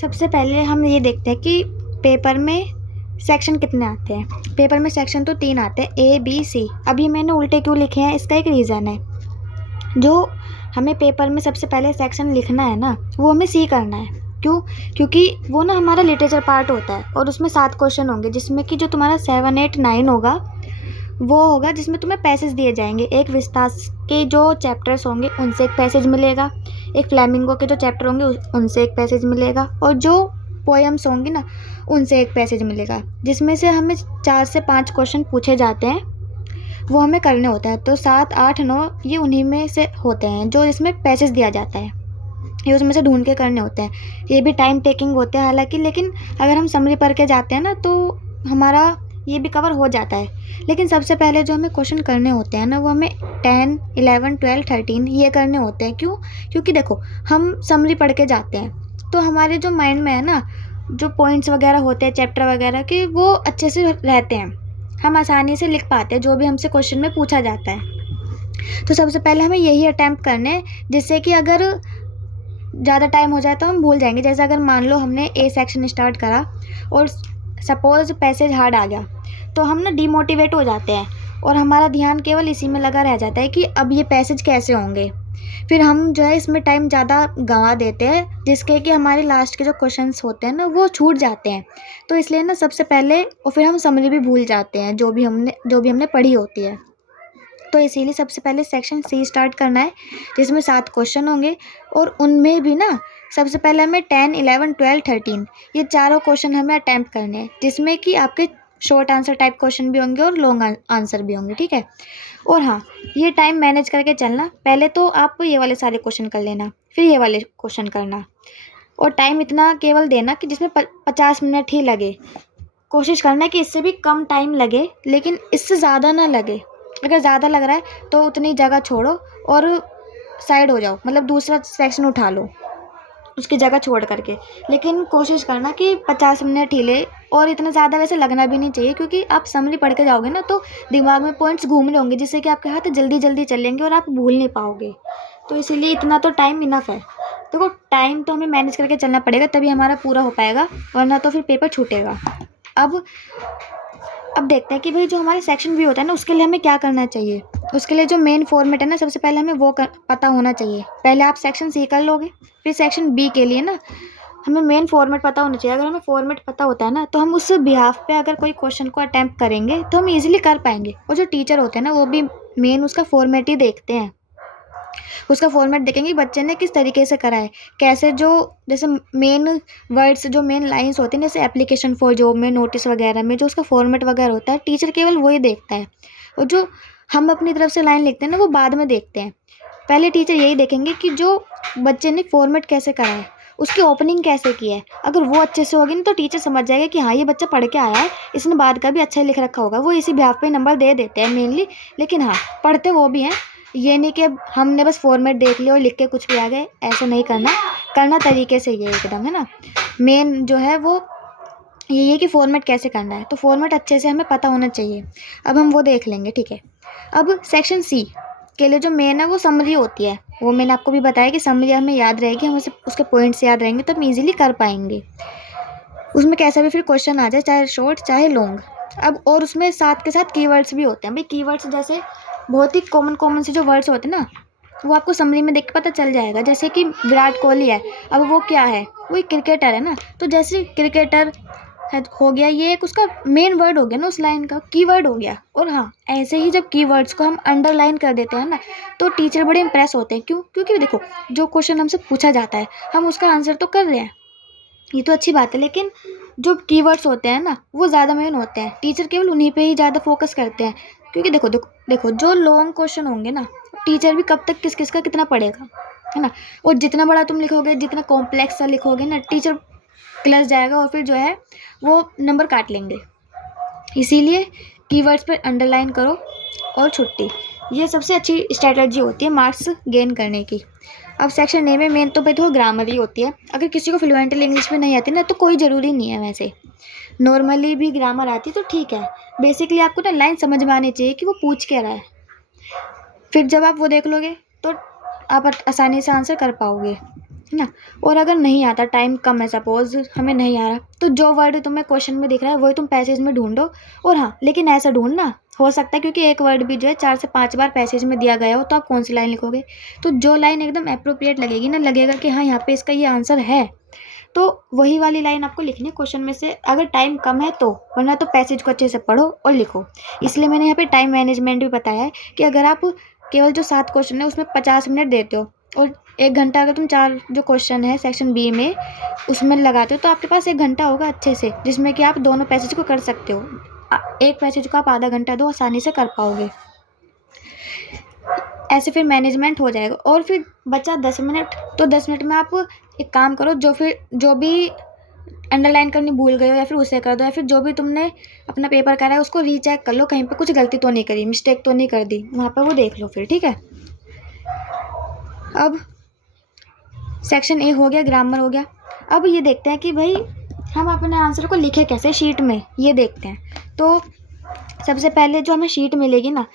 सबसे पहले हम ये देखते हैं कि पेपर में सेक्शन कितने आते हैं। पेपर में सेक्शन तो 3 आते हैं, ए बी सी। अभी मैंने उल्टे क्यों लिखे हैं, इसका एक रीज़न है। जो हमें पेपर में सबसे पहले सेक्शन लिखना है ना, वो हमें सी करना है। क्यों? क्योंकि वो ना हमारा लिटरेचर पार्ट होता है और उसमें 7 क्वेश्चन होंगे, जिसमें कि जो तुम्हारा 7, 8, 9 होगा वो होगा जिसमें तुम्हें पैसेज दिए जाएंगे। एक विस्तास के जो चैप्टर्स होंगे उनसे एक पैसेज मिलेगा, एक फ्लैमिंगो के जो चैप्टर होंगे उनसे एक पैसेज मिलेगा, और जो पोएम्स होंगी ना उनसे एक पैसेज मिलेगा, जिसमें से हमें 4 से 5 क्वेश्चन पूछे जाते हैं, वो हमें करने होता है। तो 7, 8, 9 ये उन्हीं में से होते हैं जो इसमें पैसेज दिया जाता है, ये उसमें से ढूंढ के करने होते हैं। ये भी टाइम टेकिंग होते हैं हालांकि, लेकिन अगर हम समरी पढ़ के जाते हैं ना तो हमारा ये भी कवर हो जाता है। लेकिन सबसे पहले जो हमें क्वेश्चन करने होते हैं ना, वो हमें 10, 11, 12, 13 ये करने होते हैं। क्यों? क्योंकि देखो हम समरी पढ़ के जाते हैं तो हमारे जो माइंड में है ना, जो पॉइंट्स वगैरह होते हैं चैप्टर वगैरह के, वो अच्छे से रहते हैं, हम आसानी से लिख पाते हैं जो भी हमसे क्वेश्चन में पूछा जाता है। तो सबसे पहले हमें यही अटैम्प्ट करने हैं, जिससे कि अगर ज़्यादा टाइम हो जाए तो हम भूल जाएंगे। जैसे अगर मान लो हमने ए सेक्शन स्टार्ट करा और सपोज़ पैसेज हार्ड आ गया, तो हम ना डिमोटिवेट हो जाते हैं और हमारा ध्यान केवल इसी में लगा रह जाता है कि अब ये पैसेज कैसे होंगे। फिर हम जो है इसमें टाइम ज़्यादा गंवा देते हैं, जिसके कि हमारे लास्ट के जो क्वेश्चंस होते हैं ना वो छूट जाते हैं। तो इसलिए ना सबसे पहले, और फिर हम समरी भी भूल जाते हैं जो भी हमने पढ़ी होती है। तो इसीलिए सबसे पहले सेक्शन सी स्टार्ट करना है, जिसमें 7 क्वेश्चन होंगे, और उनमें भी ना सबसे पहले हमें 10, 11, 12, 13 ये चारों क्वेश्चन हमें अटैम्प्ट करने हैं, जिसमें कि आपके शॉर्ट आंसर टाइप क्वेश्चन भी होंगे और लॉन्ग आंसर भी होंगे, ठीक है। और हाँ, ये टाइम मैनेज करके चलना। पहले तो आप ये वाले सारे क्वेश्चन कर लेना, फिर ये वाले क्वेश्चन करना, और टाइम इतना केवल देना कि जिसमें 50 मिनट ही लगे। कोशिश करना है कि इससे भी कम टाइम लगे, लेकिन इससे ज़्यादा ना लगे। अगर ज़्यादा लग रहा है तो उतनी जगह छोड़ो और साइड हो जाओ, मतलब दूसरा सेक्शन उठा लो उसकी जगह छोड़ करके। लेकिन कोशिश करना कि 50 मिनट ही ले, और इतना ज़्यादा वैसे लगना भी नहीं चाहिए, क्योंकि आप समरी पढ़ के जाओगे ना तो दिमाग में पॉइंट्स घूम रहे होंगे, जिससे कि आपके हाथ जल्दी जल्दी चलेंगे और आप भूल नहीं पाओगे। तो इसीलिए इतना तो टाइम इनफ है। देखो टाइम तो हमें मैनेज करके चलना पड़ेगा, तभी हमारा पूरा हो पाएगा, वरना तो फिर पेपर छूटेगा। अब देखते हैं कि भाई जो हमारे सेक्शन भी होता है ना, उसके लिए हमें क्या करना चाहिए। उसके लिए जो मेन फॉर्मेट है ना, सबसे पहले हमें वो पता होना चाहिए। पहले आप सेक्शन सी कर लोगे, फिर सेक्शन बी के लिए ना हमें मेन फॉर्मेट पता होना चाहिए। अगर हमें फॉर्मेट पता होता है ना, तो हम उस बिहाफ पे अगर कोई क्वेश्चन को अटैम्प्ट करेंगे तो हम इजीली कर पाएंगे। और जो टीचर होते हैं ना, वो भी मेन उसका फॉर्मेट ही देखते हैं। उसका फॉर्मेट देखेंगे बच्चे ने किस तरीके से करा है, कैसे जो जैसे मेन वर्ड्स, जो मेन लाइंस होती हैं, जैसे एप्लीकेशन फॉर जॉब में, नोटिस वगैरह में जो उसका फॉर्मेट वगैरह होता है, टीचर केवल वही देखता है। और जो हम अपनी तरफ से लाइन लिखते हैं ना, वो बाद में देखते हैं। पहले टीचर यही देखेंगे कि जो बच्चे ने फॉर्मेट कैसे करा है, उसकी ओपनिंग कैसे की है। अगर वो अच्छे से होगी ना तो टीचर समझ जाएगा कि हाँ ये बच्चा पढ़ के आया है, इसने बाद का भी अच्छा लिख रखा होगा। वो इसी बिहाफ पे नंबर दे देते हैं मेनली। लेकिन हाँ, पढ़ते वो भी हैं, ये नहीं कि हमने बस फॉर्मेट देख लिया और लिख के कुछ भी आ गए, ऐसा नहीं करना तरीके से ये एकदम, है ना। मेन जो है वो यही है कि फॉर्मेट कैसे करना है, तो फॉर्मेट अच्छे से हमें पता होना चाहिए। अब हम वो देख लेंगे, ठीक है। अब सेक्शन सी के लिए जो मेन है वो समरी होती है। वो मैंने आपको भी बताया कि समरी हमें याद रहेगी, हम उसे उसके पॉइंट्स याद रहेंगे तो हम ईजिली कर पाएंगे। उसमें कैसा भी फिर क्वेश्चन आ जाए, चाहे शॉर्ट चाहे लॉन्ग। अब और उसमें साथ के साथ कीवर्ड्स भी होते हैं भाई। कीवर्ड्स जैसे बहुत ही कॉमन से जो वर्ड्स होते हैं ना, वो आपको समरी में देख के पता चल जाएगा। जैसे कि विराट कोहली है, अब वो क्या है, वो एक क्रिकेटर है ना, तो जैसे क्रिकेटर है हो गया, ये एक उसका मेन वर्ड हो गया ना, उस लाइन का कीवर्ड हो गया। और हाँ, ऐसे ही जब कीवर्ड्स को हम अंडरलाइन कर देते हैं ना, तो टीचर बड़े इंप्रेस होते हैं। क्यों? क्योंकि देखो जो क्वेश्चन हमसे पूछा जाता है हम उसका आंसर तो कर रहे हैं, ये तो अच्छी बात है, लेकिन जो कीवर्ड्स होते हैं ना वो ज़्यादा मेन होते हैं। टीचर केवल उन्हीं पे ही ज़्यादा फोकस करते हैं, क्योंकि देखो जो लॉन्ग क्वेश्चन होंगे ना, टीचर भी कब तक किस किस का कितना पढ़ेगा, है ना। और जितना बड़ा तुम लिखोगे, जितना कॉम्प्लेक्स सा लिखोगे ना, टीचर क्लस जाएगा और फिर जो है वो नंबर काट लेंगे। इसीलिए कीवर्ड्स पर अंडरलाइन करो और छुट्टी, ये सबसे अच्छी स्ट्रैटेजी होती है मार्क्स गेन करने की। अब सेक्शन ए में मेन तो भाई तो ग्रामर ही होती है। अगर किसी को फ्लुएंटली इंग्लिश में नहीं आती ना, तो कोई ज़रूरी नहीं है, वैसे नॉर्मली भी ग्रामर आती तो ठीक है। बेसिकली आपको ना लाइन समझ में आनी चाहिए कि वो पूछ क्या रहा है। फिर जब आप वो देख लोगे तो आप आसानी से आंसर कर पाओगे। है ना। और अगर नहीं आता, टाइम कम है, सपोज हमें नहीं आ रहा, तो जो वर्ड तुम्हें क्वेश्चन में दिख रहा है वही तुम पैसेज में ढूंढो। और हाँ, लेकिन ऐसा ढूंढना, हो सकता है क्योंकि एक वर्ड भी जो है 4 से 5 बार पैसेज में दिया गया हो, तो आप कौन सी लाइन लिखोगे। तो जो लाइन एकदम अप्रोप्रिएट लगेगी ना, लगेगा कि हाँ यहाँ पे इसका ये आंसर है, तो वही वाली लाइन आपको लिखनी है क्वेश्चन में से, अगर टाइम कम है तो। वरना तो पैसेज को अच्छे से पढ़ो और लिखो। इसलिए मैंने यहाँ पे टाइम मैनेजमेंट भी बताया है कि अगर आप केवल जो 7 क्वेश्चन है उसमें 50 मिनट देते हो और 1 घंटा अगर तुम 4 जो क्वेश्चन है सेक्शन बी में उसमें लगाते हो, तो आपके पास 1 घंटा होगा अच्छे से, जिसमें कि आप दोनों पैसेज को कर सकते हो। एक पैसेज को आप आधा घंटा दो, आसानी से कर पाओगे। ऐसे फिर मैनेजमेंट हो जाएगा। और फिर बचा 10 मिनट, तो 10 मिनट में आप एक काम करो, जो भी अंडरलाइन करनी भूल गए हो या फिर उसे कर दो, या फिर जो भी तुमने अपना पेपर करा है उसको रीचेक कर लो, कहीं पे कुछ गलती तो नहीं करी, मिस्टेक तो नहीं कर दी, वहाँ पे वो देख लो फिर, ठीक है। अब सेक्शन ए हो गया, ग्रामर हो गया। अब ये देखते हैं कि भाई हम अपने आंसर को लिखे कैसे शीट में, ये देखते हैं। तो सबसे पहले जो हमें शीट मिलेगी ना,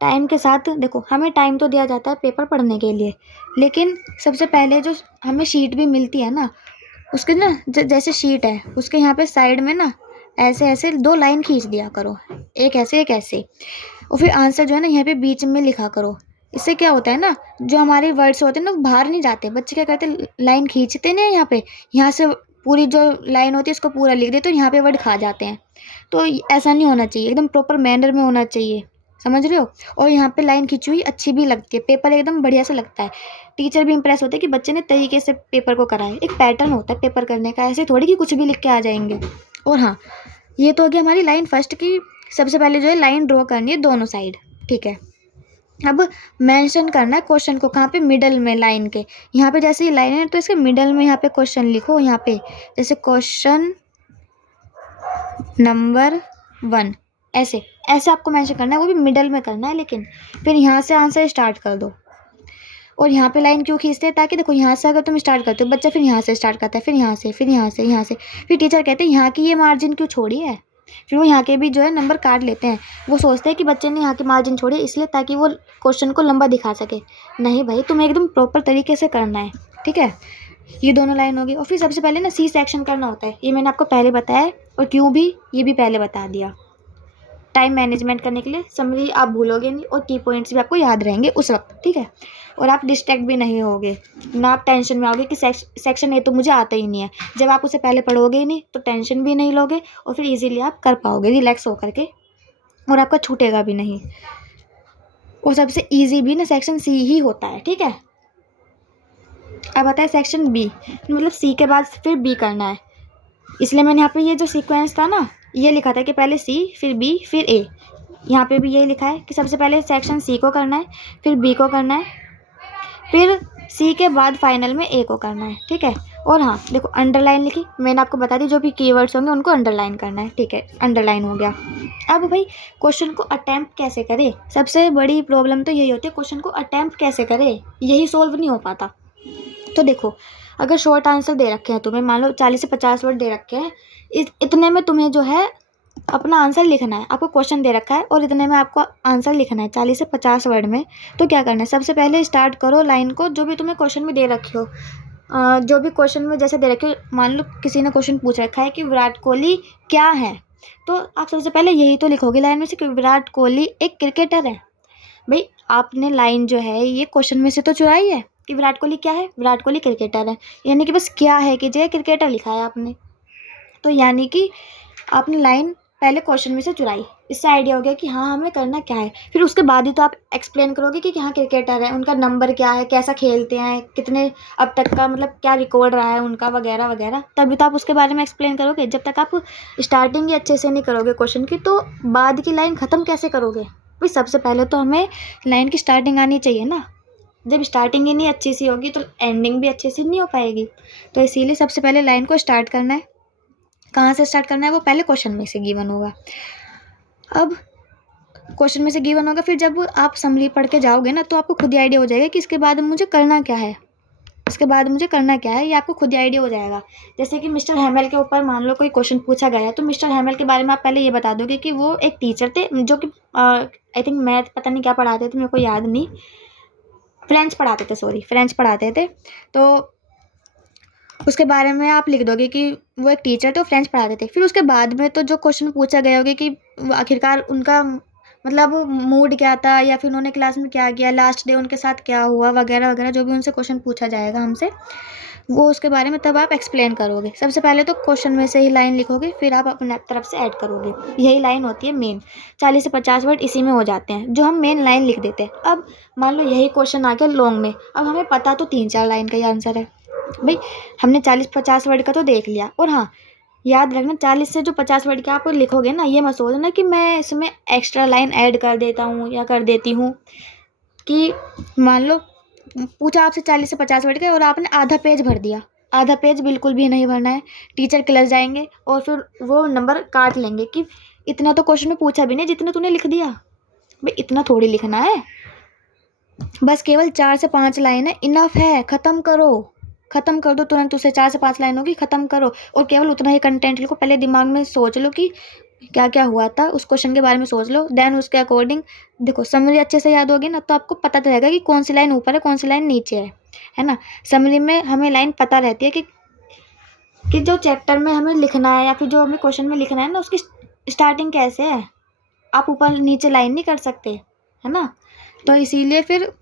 टाइम के साथ देखो, हमें टाइम तो दिया जाता है पेपर पढ़ने के लिए, लेकिन सबसे पहले जो हमें शीट भी मिलती है ना, उसके ना जैसे शीट है उसके यहाँ पे साइड में ना ऐसे ऐसे 2 लाइन खींच दिया करो, एक ऐसे एक ऐसे, और फिर आंसर जो है ना यहाँ पे बीच में लिखा करो। इससे क्या होता है ना, जो हमारे वर्ड्स होते हैं ना वो बाहर नहीं जाते। बच्चे क्या करते हैं, लाइन खींचते नहीं यहाँ पे, यहाँ से पूरी जो लाइन होती है उसको पूरा लिख देते, तो यहाँ पे वर्ड खा जाते हैं। तो ऐसा नहीं होना चाहिए, एकदम प्रॉपर मैनर में होना चाहिए, समझ रहे हो। और यहाँ पे लाइन खींची हुई अच्छी भी लगती है, पेपर एकदम बढ़िया से लगता है, टीचर भी इंप्रेस होते हैं कि बच्चे ने तरीके से पेपर को करा है। एक पैटर्न होता है पेपर करने का, ऐसे थोड़ी कि कुछ भी लिख के आ जाएंगे। और हाँ, ये तो हो गया हमारी लाइन फर्स्ट की। सबसे पहले जो है लाइन ड्रॉ करनी है दोनों साइड, ठीक है। अब मेंशन करना है क्वेश्चन को, कहाँ पे, मिडल में लाइन के। यहाँ पे जैसे ये लाइन है तो इसके मिडल में यहाँ पे क्वेश्चन लिखो, यहाँ पे जैसे क्वेश्चन नंबर 1, ऐसे ऐसे आपको मेंशन करना है, वो भी मिडल में करना है। लेकिन फिर यहाँ से आंसर स्टार्ट कर दो। और यहाँ पे लाइन क्यों खींचते हैं, ताकि देखो यहाँ से अगर तुम स्टार्ट करते हो, बच्चा फिर यहाँ से स्टार्ट करता है, फिर यहाँ से, फिर यहाँ से, यहाँ से, फिर टीचर कहते हैं यहाँ की ये मार्जिन क्यों छोड़ी है, फिर वो यहाँ के भी जो है नंबर काट लेते हैं। वो सोचते हैं कि बच्चे ने यहाँ की मार्जिन छोड़ी इसलिए ताकि वो क्वेश्चन को लंबा दिखा सके। नहीं भाई, तुम्हें एकदम प्रॉपर तरीके से करना है, ठीक है। ये दोनों लाइन होगी। और फिर सबसे पहले ना सी सेक्शन करना होता है, ये मैंने आपको पहले बताया है, और क्यों भी ये भी पहले बता दिया। टाइम मैनेजमेंट करने के लिए समरी आप भूलोगे नहीं, और की पॉइंट्स भी आपको याद रहेंगे उस वक्त, ठीक है। और आप डिस्ट्रैक्ट भी नहीं होगे, ना आप टेंशन में आओगे कि सेक्शन ए तो मुझे आता ही नहीं है। जब आप उसे पहले पढ़ोगे ही नहीं तो टेंशन भी नहीं लोगे, और फिर इजीली आप कर पाओगे रिलैक्स होकर के, और आपका छूटेगा भी नहीं। और सबसे ईजी भी ना सेक्शन सी ही होता है, ठीक है। अब आता है सेक्शन बी, मतलब सी के बाद फिर बी करना है। इसलिए मैंने यहाँ पे ये जो सीक्वेंस था ना, ये लिखा था कि पहले सी फिर बी फिर ए। यहाँ पे भी यही लिखा है कि सबसे पहले सेक्शन सी को करना है, फिर बी को करना है, फिर सी के बाद फाइनल में ए को करना है, ठीक है। और हाँ देखो, अंडरलाइन लिखी मैंने आपको बता दी, जो भी कीवर्ड्स होंगे उनको अंडरलाइन करना है, ठीक है। अंडरलाइन हो गया। अब भाई क्वेश्चन को अटैम्प्ट कैसे करें, सबसे बड़ी प्रॉब्लम तो यही होती है, क्वेश्चन को अटैम्प्ट कैसे करें, यही सोल्व नहीं हो पाता। तो देखो, अगर शॉर्ट आंसर दे रखे हैं तुम्हें, मान लो 40 से 50 वर्ड दे रखे हैं, इतने में तुम्हें जो है अपना आंसर लिखना है। आपको क्वेश्चन दे रखा है और इतने में आपको आंसर लिखना है 40 से 50 वर्ड में। तो क्या करना है, सबसे पहले स्टार्ट करो लाइन को, जो भी तुम्हें क्वेश्चन में दे रखी हो। जो भी क्वेश्चन में जैसे दे रखे हो, मान लो किसी ने क्वेश्चन पूछ रखा है कि विराट कोहली क्या है, तो आप सबसे पहले यही तो लिखोगे लाइन में से कि विराट कोहली एक क्रिकेटर है। भाई आपने लाइन जो है ये क्वेश्चन में से तो चुराई है कि विराट कोहली क्या है, विराट कोहली क्रिकेटर है, यानी कि बस क्या है कि जो क्रिकेटर लिखा है आपने। तो यानी कि आपने लाइन पहले क्वेश्चन में से चुराई, इससे आइडिया हो गया कि हाँ हमें करना क्या है। फिर उसके बाद ही तो आप एक्सप्लेन करोगे कि हाँ क्रिकेटर है, उनका नंबर क्या है, कैसा खेलते हैं, कितने अब तक का मतलब क्या रिकॉर्ड रहा है उनका, वगैरह वगैरह। तभी तो आप उसके बारे में एक्सप्लेन करोगे। जब तक आप स्टार्टिंग ही अच्छे से नहीं करोगे क्वेश्चन की, तो बाद की लाइन ख़त्म कैसे करोगे। भाई सबसे पहले तो हमें लाइन की स्टार्टिंग आनी चाहिए ना। जब स्टार्टिंग ही नहीं अच्छी सी होगी तो एंडिंग भी अच्छे से नहीं हो पाएगी। तो इसीलिए सबसे पहले लाइन को स्टार्ट करना है। कहाँ से स्टार्ट करना है, वो पहले क्वेश्चन में से गिवन होगा। अब क्वेश्चन में से गिवन होगा, फिर जब आप समरी पढ़ के जाओगे ना, तो आपको खुद ही आइडिया हो जाएगा कि इसके बाद मुझे करना क्या है, इसके बाद मुझे करना क्या है, ये आपको खुद ही आइडिया हो जाएगा। जैसे कि मिस्टर हैमेल के ऊपर मान लो कोई क्वेश्चन पूछा गया है, तो मिस्टर हैमेल के बारे में आप पहले ये बता दोगे कि वो एक टीचर थे जो कि आई थिंक मैथ पता नहीं क्या पढ़ाते थे, मेरे को याद नहीं, फ्रेंच पढ़ाते थे, सॉरी फ्रेंच पढ़ाते थे। तो उसके बारे में आप लिख दोगे कि वो एक टीचर थे, वो फ्रेंच पढ़ाते थे। फिर उसके बाद में तो जो क्वेश्चन पूछा गया होगा कि वो आखिरकार उनका मतलब मूड क्या था, या फिर उन्होंने क्लास में क्या किया, लास्ट डे उनके साथ क्या हुआ, वगैरह वगैरह, जो भी उनसे क्वेश्चन पूछा जाएगा हमसे, वो उसके बारे में तब आप एक्सप्लेन करोगे। सबसे पहले तो क्वेश्चन में से ही लाइन लिखोगे, फिर आप अपने तरफ से ऐड करोगे। यही लाइन होती है मेन। 40 से 50 वर्ड इसी में हो जाते हैं, जो हम मेन लाइन लिख देते हैं। अब मान लो यही क्वेश्चन आ गया लॉन्ग में, अब हमें पता तो 3-4 लाइन का ही आंसर है भाई। हमने 40-50 वर्ड का तो देख लिया। और हाँ, याद रखना 40 से जो 50 वर्ड के आप लिखोगे ना, ये मत सोचना कि मैं इसमें एक्स्ट्रा लाइन ऐड कर देता हूँ या कर देती हूँ। कि मान लो पूछा आपसे 40 से 50 वर्ड के और आपने आधा पेज भर दिया, आधा पेज बिल्कुल भी नहीं भरना है। टीचर क्लास जाएंगे और फिर वो नंबर काट लेंगे कि इतना तो क्वेश्चन में पूछा भी नहीं जितना तूने लिख दिया। भाई इतना थोड़ी लिखना है, बस केवल 4 से 5 लाइन है, इनफ है। ख़त्म करो, ख़त्म कर दो तुरंत उसे। 4 से 5 लाइन होगी, ख़त्म करो। और केवल उतना ही कंटेंट लिखो। पहले दिमाग में सोच लो कि क्या क्या हुआ था, उस क्वेश्चन के बारे में सोच लो, देन उसके अकॉर्डिंग देखो। समरी अच्छे से याद होगी ना, तो आपको पता चलेगा कि कौन सी लाइन ऊपर है, कौन सी लाइन नीचे है ना। समरी में हमें लाइन पता रहती है कि जो चैप्टर में हमें लिखना है या फिर जो हमें क्वेश्चन में लिखना है ना, उसकी स्टार्टिंग कैसे है। आप ऊपर नीचे लाइन नहीं कर सकते, है ना। तो इसीलिए फिर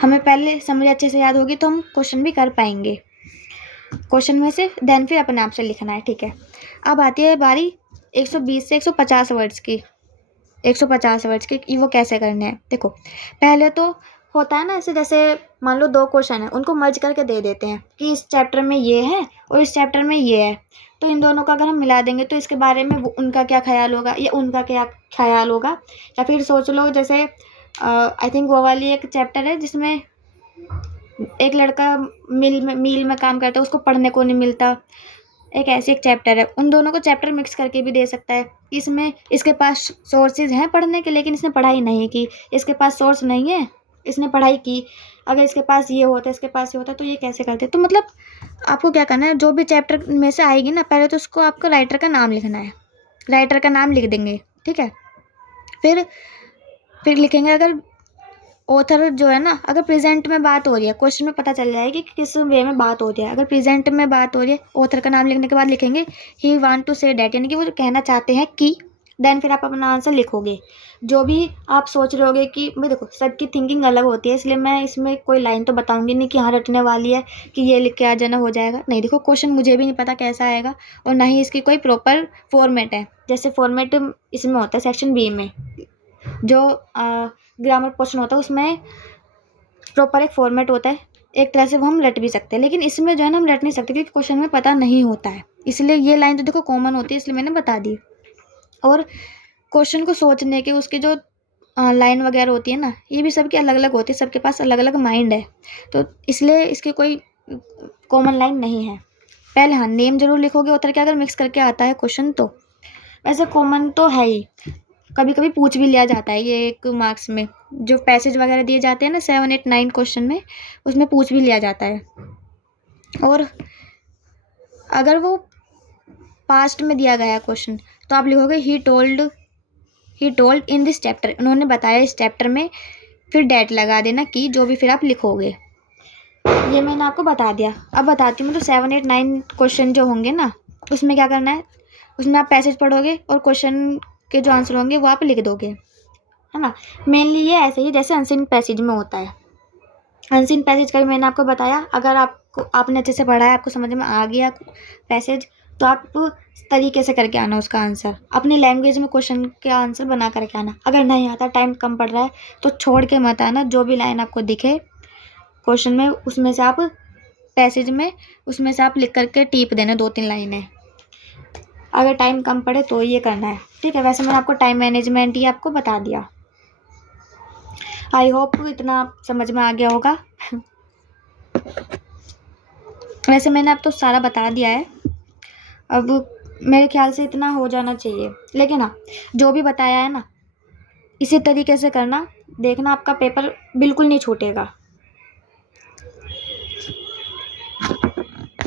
हमें पहले समरी अच्छे से याद होगी तो हम क्वेश्चन भी कर पाएंगे। क्वेश्चन में से देन फिर अपने आप से लिखना है, ठीक है। अब आती है बारी 120 से 150 वर्ड्स की। 150 वर्ड्स की वो कैसे करने हैं, देखो। पहले तो होता है ना ऐसे, जैसे मान लो 2 क्वेश्चन है, उनको मर्ज करके दे देते हैं कि इस चैप्टर में ये है और इस चैप्टर में ये है, तो इन दोनों का अगर हम मिला देंगे तो इसके बारे में उनका क्या ख्याल होगा या उनका क्या ख्याल होगा। या फिर सोच लो जैसे आई थिंक वो वाली एक चैप्टर है जिसमें एक लड़का मील में काम करता है, उसको पढ़ने को नहीं मिलता। एक ऐसी एक चैप्टर है, उन दोनों को चैप्टर मिक्स करके भी दे सकता है। इसमें इसके पास सोर्सेज हैं पढ़ने के, लेकिन इसने पढ़ाई नहीं की। इसके पास सोर्स नहीं है, इसने पढ़ाई की। अगर इसके पास ये होता, इसके पास ये होता, तो ये कैसे करते। तो मतलब आपको क्या करना है, जो भी चैप्टर में से आएगी ना, पहले तो उसको आपको राइटर का नाम लिखना है। राइटर का नाम लिख देंगे, ठीक है। फिर लिखेंगे अगर ऑथर जो है ना, अगर प्रेजेंट में बात हो रही है, क्वेश्चन में पता चल जाएगी कि किस वे में बात हो रही है। अगर प्रेजेंट में बात हो रही है, ऑथर का नाम लिखने के बाद लिखेंगे he want to say that, यानी कि वो कहना चाहते हैं कि। देन फिर आप अपना आंसर लिखोगे। जो भी आप सोच रहे होगे कि भाई देखो सबकी थिंकिंग अलग होती है, इसलिए मैं इसमें कोई लाइन तो बताऊंगी नहीं कि हाँ रटने वाली है कि ये लिख के आ जाना, हो जाएगा नहीं। देखो क्वेश्चन मुझे भी नहीं पता कैसा आएगा, और ना ही इसकी कोई प्रॉपर फॉर्मेट है। जैसे फॉर्मेट इसमें होता है सेक्शन बी में, जो ग्रामर पोर्शन होता है, उसमें प्रॉपर एक फॉर्मेट होता है। एक तरह से वो हम रट भी सकते हैं, लेकिन इसमें जो है ना हम रट नहीं सकते क्योंकि क्वेश्चन में पता नहीं होता है। इसलिए ये लाइन तो देखो कॉमन होती है, इसलिए मैंने बता दी। और क्वेश्चन को सोचने के उसकी जो लाइन वगैरह होती है ना, ये भी सबकी अलग अलग होती है, सबके पास अलग अलग माइंड है, तो इसलिए इसकी कोई कॉमन लाइन नहीं है। पहले हाँ नेम जरूर लिखोगे ऑथर के, अगर मिक्स करके आता है क्वेश्चन तो। वैसे कॉमन तो है ही, कभी कभी पूछ भी लिया जाता है ये एक मार्क्स में। जो पैसेज वगैरह दिए जाते हैं ना 7, 8, 9 क्वेश्चन में, उसमें पूछ भी लिया जाता है। और अगर वो पास्ट में दिया गया क्वेश्चन, तो आप लिखोगे he told in this chapter, उन्होंने बताया इस चैप्टर में। फिर डेट लगा देना कि जो भी फिर आप लिखोगे। ये मैंने आपको बता दिया। अब बताती हूँ, तो 7, 8, 9 क्वेश्चन जो होंगे ना, उसमें क्या करना है, उसमें आप पैसेज पढ़ोगे और क्वेश्चन के जो आंसर होंगे वो आप लिख दोगे, है ना। मेनली ये ऐसे ही जैसे अनसीन पैसेज में होता है। अनसीन पैसेज का भी मैंने आपको बताया। अगर आपने अच्छे से पढ़ा है, आपको समझ में आ गया पैसेज, तो आप तरीके से करके आना उसका आंसर, अपनी लैंग्वेज में क्वेश्चन के आंसर बना करके आना। अगर नहीं आता, टाइम कम पड़ रहा है, तो छोड़ के मत आना। जो भी लाइन आपको दिखे क्वेश्चन में, उसमें से आप पैसेज में, उसमें से आप लिख करके टीप देना 2-3 लाइनें। अगर टाइम कम पड़े तो ये करना है, ठीक है। वैसे मैंने आपको टाइम मैनेजमेंट ही आपको बता दिया। आई होप इतना समझ में आ गया होगा। वैसे मैंने अब तो सारा बता दिया है, अब मेरे ख्याल से इतना हो जाना चाहिए। लेकिन हाँ, जो भी बताया है ना, इसी तरीके से करना, देखना आपका पेपर बिल्कुल नहीं छूटेगा।